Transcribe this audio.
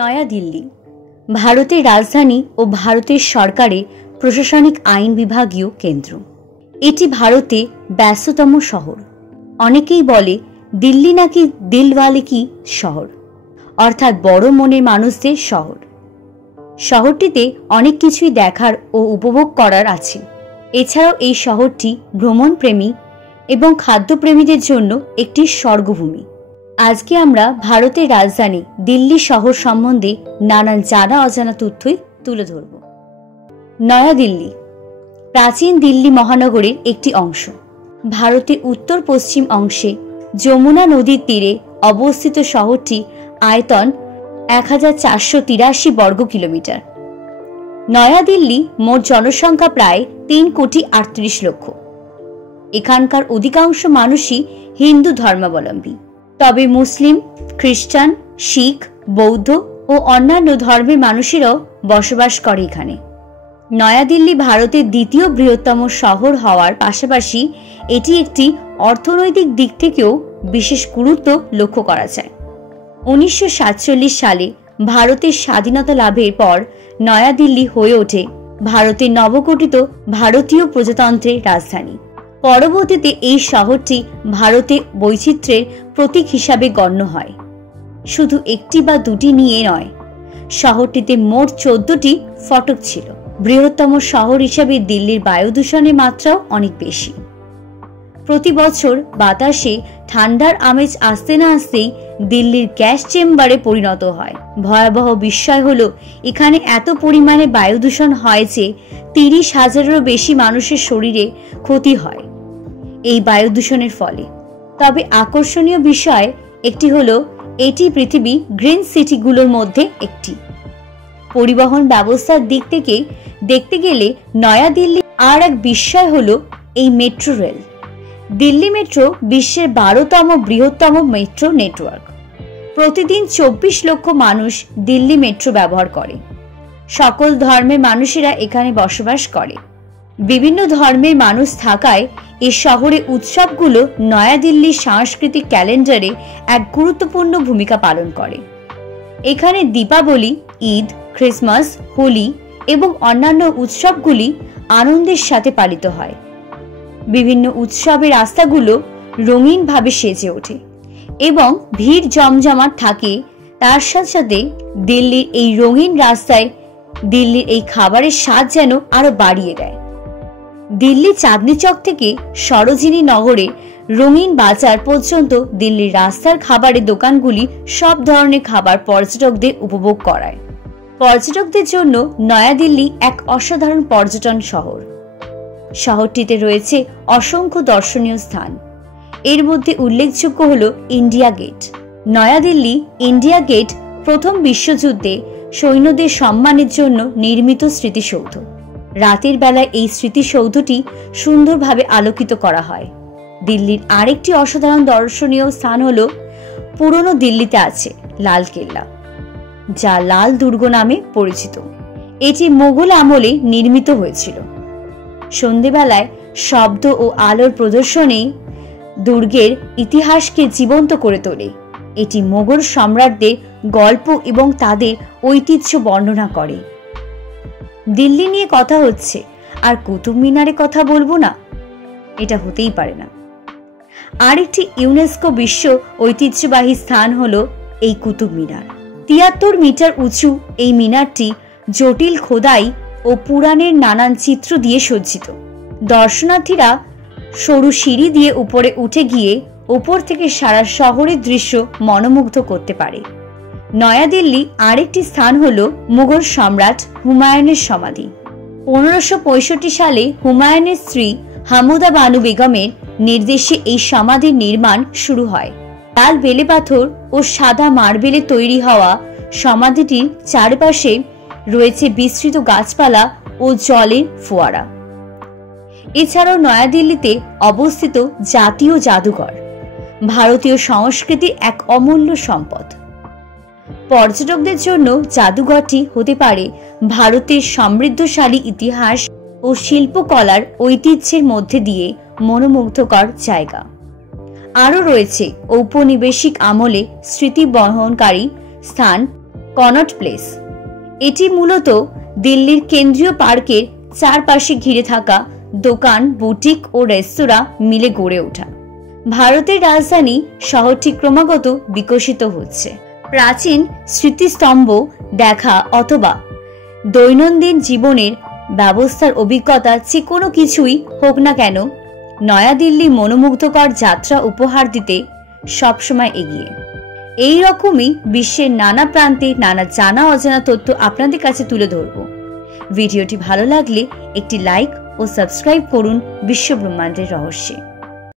নয়া দিল্লি ভারতের রাজধানী ও ভারতের সরকারের প্রশাসনিক আইন বিভাগীয় কেন্দ্র। এটি ভারতে ব্যস্ততম শহর। অনেকেই বলে দিল্লি নাকি দিলওয়ালে কি শহর, অর্থাৎ বড় মনের মানুষদের শহর। শহরটিতে অনেক কিছুই দেখার ও উপভোগ করার আছে। এছাড়াও এই শহরটি ভ্রমণপ্রেমী এবং খাদ্যপ্রেমীদের জন্য একটি স্বর্গভূমি। আজকে আমরা ভারতের রাজধানী দিল্লি শহর সম্বন্ধে নানান জানা অজানা তথ্যই তুলে ধরব। নয়া দিল্লি প্রাচীন দিল্লি মহানগরের একটি অংশ। ভারতের উত্তর পশ্চিম অংশে যমুনা নদীর তীরে অবস্থিত শহরটি আয়তন 1483 বর্গ কিলোমিটার। নয়া দিল্লি মোট জনসংখ্যা প্রায় 3,38,00,000। এখানকার অধিকাংশ মানুষই হিন্দু ধর্মাবলম্বী, তবে মুসলিম, খ্রিস্টান, শিখ, বৌদ্ধ ও অন্যান্য ধর্মের মানুষেরাও বসবাস করে এখানে। নয়াদিল্লি ভারতের দ্বিতীয় বৃহত্তম শহর হওয়ার পাশাপাশি এটি একটি অর্থনৈতিক দিক থেকেও বিশেষ গুরুত্ব লক্ষ্য করা যায়। 1947 সালে ভারতের স্বাধীনতা লাভের পর নয়াদিল্লি হয়ে ওঠে ভারতের নবগঠিত ভারতীয় প্রজাতন্ত্রের রাজধানী। পরবর্তীতে এই শহরটি ভারতের বৈচিত্র্যের প্রতীক হিসাবে গণ্য হয়। শুধু একটি বা দুটি নিয়ে নয়, শহরটিতে মোট 14টি ফটক ছিল। বৃহত্তম শহর হিসাবে দিল্লির বায়ু দূষণের মাত্রাও অনেক বেশি। প্রতি বছর বাতাসে ঠান্ডার আমেজ আসতে না আসতেই দিল্লির গ্যাস চেম্বারে পরিণত হয়। ভয়াবহ বিস্ময় হলো এখানে এত পরিমাণে বায়ু দূষণ হয় যে 30,000-এরও বেশি মানুষের শরীরে ক্ষতি হয় এই বায়ু দূষণের ফলে। তবে আকর্ষণীয় বিষয় একটি হলো এটি পৃথিবী গ্রিন সিটিগুলোর মধ্যে একটি। পরিবহন ব্যবস্থার দিক থেকে দেখতে গেলে নয়া দিল্লি আর এক বিস্ময় হলো এই মেট্রো রেল। দিল্লি মেট্রো বিশ্বের 12তম বৃহত্তম মেট্রো নেটওয়ার্ক। প্রতিদিন 24 লক্ষ মানুষ দিল্লি মেট্রো ব্যবহার করে। সকল ধর্মের মানুষেরা এখানে বসবাস করে। বিভিন্ন ধর্মের মানুষ থাকায় এই শহরে উৎসবগুলো নয়াদিল্লির সাংস্কৃতিক ক্যালেন্ডারে এক গুরুত্বপূর্ণ ভূমিকা পালন করে। এখানে দীপাবলি, ঈদ, ক্রিসমাস, হোলি এবং অন্যান্য উৎসবগুলি আনন্দের সাথে পালিত হয়। বিভিন্ন উৎসবের রাস্তাগুলো রঙিনভাবে সেজে ওঠে এবং ভিড় জমজমাট থাকে। তার সাথে সাথে দিল্লির এই রঙিন রাস্তায় দিল্লির এই খাবারের স্বাদ যেন আরো বাড়িয়ে দেয়। দিল্লি চাঁদনি চক থেকে সরোজিনী নগরে রঙিন বাজার পর্যন্ত দিল্লির রাস্তার খাবারের দোকানগুলি সব ধরনের খাবার পর্যটকদের উপভোগ করায়। পর্যটকদের জন্য নয়াদিল্লি এক অসাধারণ পর্যটন শহর। শহরটিতে রয়েছে অসংখ্য দর্শনীয় স্থান। এর মধ্যে উল্লেখযোগ্য হল India Gate. Naya Dilli India Gate প্রথম বিশ্বযুদ্ধে সৈন্যদের সম্মানের জন্য নির্মিত স্মৃতিসৌধ। রাতের বেলায় এই স্মৃতিসৌধটি সুন্দরভাবে আলোকিত করা হয়। দিল্লির আরেকটি অসাধারণ দর্শনীয় স্থান হল পুরনো দিল্লিতে আছে লাল কেল্লা, যা লাল দুর্গ নামে পরিচিত। এটি মোগল আমলে নির্মিত হয়েছিল। সন্ধেবেলায় শব্দ ও আলোর প্রদর্শনী দুর্গের ইতিহাসকে জীবন্ত করে তোলে। এটি মোগল সম্রাটদের গল্প এবং তাদের ঐতিহ্য বর্ণনা করে। দিল্লি নিয়ে কথা হচ্ছে আর কুতুব মিনারে কথা বলবো না, এটা হতেই পারে না। আরেকটি ইউনেস্কো বিশ্ব ঐতিহ্যবাহী স্থান হলো এই কুতুব মিনার। 73 মিটার উঁচু এই মিনারটি জটিল খোদাই ও পুরাণের নানান চিত্র দিয়ে সজ্জিত। দর্শনার্থীরা সরু সিঁড়ি দিয়ে উপরে উঠে গিয়ে উপর থেকে সারা শহরের দৃশ্য মনোমুগ্ধ করতে পারে। নয়াদিল্লি আরেকটি স্থান হলো মুঘল সম্রাট হুমায়ুনের সমাধি। 1565 সালে হুমায়ুনের স্ত্রী হামুদা বানু বেগমের নির্দেশে এই সমাধির নির্মাণ শুরু হয়। লাল বেলে পাথর ও সাদা মার্বেলে তৈরি হওয়া সমাধিটির চারপাশে রয়েছে বিস্তৃত গাছপালা ও জলের ফোয়ারা। এছাড়াও নয়াদিল্লিতে অবস্থিত জাতীয় জাদুঘর ভারতীয় সংস্কৃতির এক অমূল্য সম্পদ। পর্যটকদের জন্য জাদুঘরটি হতে পারে ভারতের সমৃদ্ধশালী ইতিহাস ও শিল্পকলার ঐতিহ্যের মধ্যে দিয়ে মনোমুগ্ধকর জায়গা। আরও রয়েছে ঔপনিবেশিক আমলে স্মৃতি বহনকারী স্থান কনট প্লেস। এটি মূলত দিল্লির কেন্দ্রীয় পার্কের চারপাশে ঘিরে থাকা দোকান, বুটিক ও রেস্তোরাঁ মিলে গড়ে ওঠা। ভারতের রাজধানী শহরটি ক্রমাগত বিকশিত হচ্ছে। প্রাচীন স্মৃতিস্তম্ভ দেখা অথবা দৈনন্দিন জীবনের ব্যবস্থার অভিজ্ঞতা যে কোনো কিছুই হোক না কেন, নয়াদিল্লি মনোমুগ্ধকর যাত্রা উপহার দিতে সবসময় এগিয়ে। এই রকমই বিশ্বের নানা প্রান্তে নানা জানা অজানা তথ্য আপনাদের কাছে তুলে ধরব। ভিডিওটি ভালো লাগলে একটি লাইক ও সাবস্ক্রাইব করুন বিশ্ব ব্রহ্মাণ্ডের রহস্যে।